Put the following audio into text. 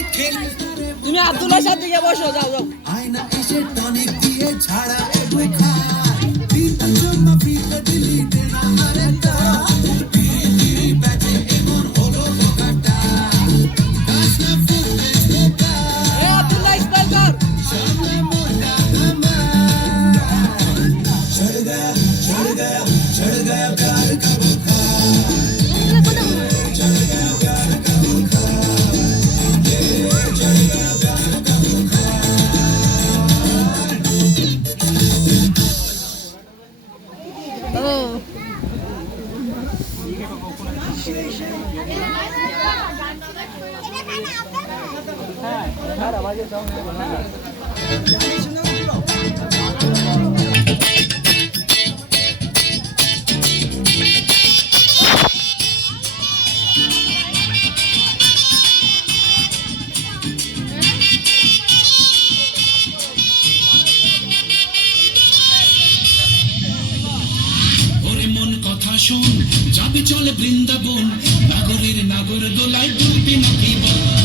তুমি আব্দুল্লাহর সাথে গিয়ে বসো, যাও যাও। আয়না এসে টনিক দিয়ে ছাড়া এগুই খায় পিতা চুম্মা পিতা দিলি দেনা আরেকটা পিতি ব্যাচে এমন হলো বোকাটা কাসনা ফুটে বোকা এ আব্দুল্লাহ ইসমাইল কর সামনে মোটা আমার चढ़ गया प्यार का बुखार चढ़ गया प्यार का बुखार चढ़ गया प्यार का ও ওরে মন কথা শোন যাবে চলে বৃন্দাবন নাগরের নাগর দোলায় দুলবি নাকি বল